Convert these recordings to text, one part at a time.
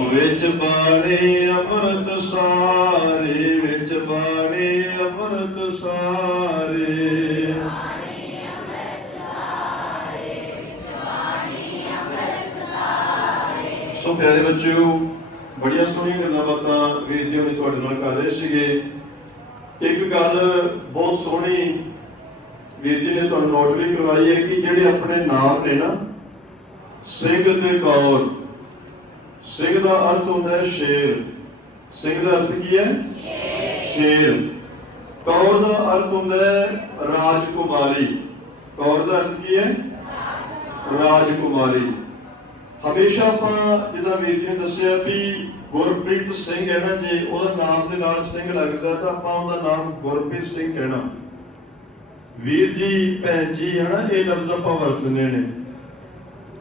ਵਿੱਚ ਬਾਣੀ ਅੰਮ੍ਰਿਤ ਸਾਰੇ, ਵਿੱਚ ਬਾਣੀ ਅੰਮ੍ਰਿਤ ਸਾਰੇ। ਸੋ ਪਿਆਰੇ ਬੱਚਿਓ, ਬੜੀਆਂ ਸੋਹਣੀਆਂ ਗੱਲਾਂ ਬਾਤਾਂ ਵੀਰ ਜੀ ਨੇ ਤੁਹਾਡੇ ਨਾਲ ਕਰ ਰਹੇ ਸੀਗੇ। ਇੱਕ ਗੱਲ ਬਹੁਤ ਸੋਹਣੀ ਵੀਰ ਜੀ ਨੇ ਤੁਹਾਨੂੰ ਨੋਟ ਵੀ ਕਰਵਾਈ ਹੈ ਕਿ ਜਿਹੜੇ ਆਪਣੇ ਨਾਮ ਨੇ ਨਾ, ਸਿੰਘ ਤੇ ਕੌਰ ਸਿੰਘ ਦਾ ਅਰਥ ਹੁੰਦਾ ਹੈ ਸ਼ੇਰ। ਸਿੰਘ ਦਾ ਅਰਥ ਕੀ ਹੈ? ਸ਼ੇਰ। ਕੌਰ ਦਾ ਅਰਥ ਹੁੰਦਾ ਹੈ ਰਾਜਕੁਮਾਰੀ। ਕੌਰ ਦਾ ਅਰਥ ਕੀ ਹੈ? ਰਾਜਕੁਮਾਰੀ। ਹਮੇਸ਼ਾ ਆਪਾਂ ਜਿੱਦਾਂ ਵੀਰ ਜੀ ਨੇ ਦੱਸਿਆ ਵੀ ਗੁਰਪ੍ਰੀਤ ਸਿੰਘ ਹੈ ਨਾ, ਜੇ ਉਹਦਾ ਨਾਮ ਦੇ ਨਾਲ ਸਿੰਘ ਲੱਗਦਾ ਤਾਂ ਆਪਾਂ ਉਹਦਾ ਨਾਮ ਗੁਰਪ੍ਰੀਤ ਸਿੰਘ ਕਹਿਣਾ। ਵੀਰ ਜੀ, ਭੈਣ ਜੀ, ਹੈ ਇਹ ਲਫ਼ਜ਼ ਆਪਾਂ ਵਰਤਨੇ ਨੇ।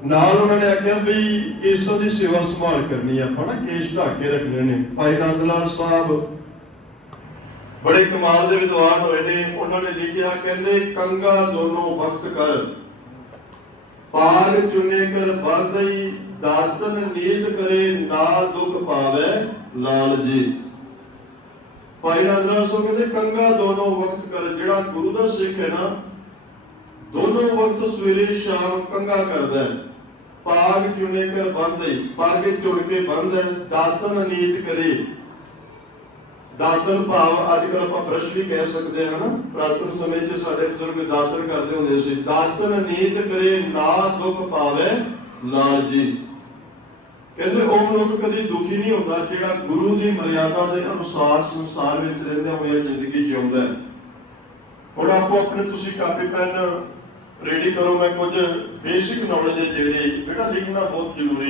ਨਾਲ ਉਹਨਾਂ ਨੇ ਆਖਿਆ ਵੀ ਕੇਸਾਂ ਦੀ ਸੇਵਾ ਸੰਭਾਲ ਕਰਨੀ ਆ, ਆਪਾਂ ਨਾ ਕੇਸ ਢੱਕ ਕੇ ਰੱਖਣੇ ਨੇ। ਭਾਈ ਨੰਦ ਲਾਲ ਸਾਹਿਬ ਬੜੇ ਕਮਾਲ ਦੇ ਵਿਦਵਾਨ ਹੋਏ ਨੇ। ਉਹਨਾਂ ਨੇ ਲਿਖਿਆ, ਕਹਿੰਦੇ, ਕੰਗਾ ਦੋਨੋਂ ਵਕਤ ਕਰ। ਪਾਰ ਚੁਨੇ ਕਰ ਬਾਦਈ, ਦਾਤਨ ਨੀਤ ਕਰੇ ਨਾ ਦੁਖ ਪਾਵੇ ਲਾਲ ਜੀ ਭਾਈ ਨਾਜ਼ਰਾ ਸੋ ਕਹਿੰਦੇ, ਕੰਗਾ ਦੋਨੋਂ ਵਕਤ ਕਰ। ਜਿਹੜਾ ਗੁਰੂ ਦਾ ਸਿੱਖ ਹੈ ਨਾ ਦੋਨੋਂ ਵਕਤ ਸਵੇਰੇ ਸ਼ਾਮ ਕੰਗਾ ਕਰਦਾ ਹੈ। ਪਾਗ ਚੁਨੇ ਕਰ ਬੰਦਈ ਪਾਗੇ ਚੁਣ ਕੇ ਬੰਦ ਦਾਤਨ ਨੀਤ ਕਰੇ। ਦਾਤਨ ਭਾਵ ਅੱਜ ਕੱਲ ਆਪਾਂ ਬ੍ਰਸ਼ ਵੀ ਕਹਿ ਸਕਦੇ ਹਾਂ ਨਾ ਪ੍ਰਾਤਨ ਸਮੇਂ 'ਚ ਸਾਡੇ ਬਜ਼ੁਰਗ ਦਾਤਨ ਕਰਦੇ ਹੁੰਦੇ ਸੀ। ਦਾਤਨ ਨੀਤ ਕਰੇ, ਨਾ ਦੁੱਖ ਪਾਵੇ ਲਾਲ ਜੀ। ਕਹਿੰਦੇ ਉਹ ਮਨੁੱਖ ਕਦੀ ਦੁਖੀ ਨਹੀਂ ਹੁੰਦਾ ਜਿਹੜਾ ਗੁਰੂ ਦੀ ਮਰਿਆਦਾ ਦੇ ਅਨੁਸਾਰ ਸੰਸਾਰ ਵਿੱਚ ਰਹਿੰਦਾ ਹੋਇਆ ਜ਼ਿੰਦਗੀ ਜਿਉਂਦਾ ਹੈ। ਹੁਣ ਆਪੋ ਆਪਣੇ ਤੁਸੀਂ ਕਾਪੀ ਪੈਨ ਰੈਡੀ ਕਰੋ, ਮੈਂ ਕੁਝ ਬੇਸਿਕ ਨੌਲੇਜ ਜਿਹੜੇ ਜਿਹੜਾ ਲਿਖਣਾ ਬਹੁਤ ਜ਼ਰੂਰੀ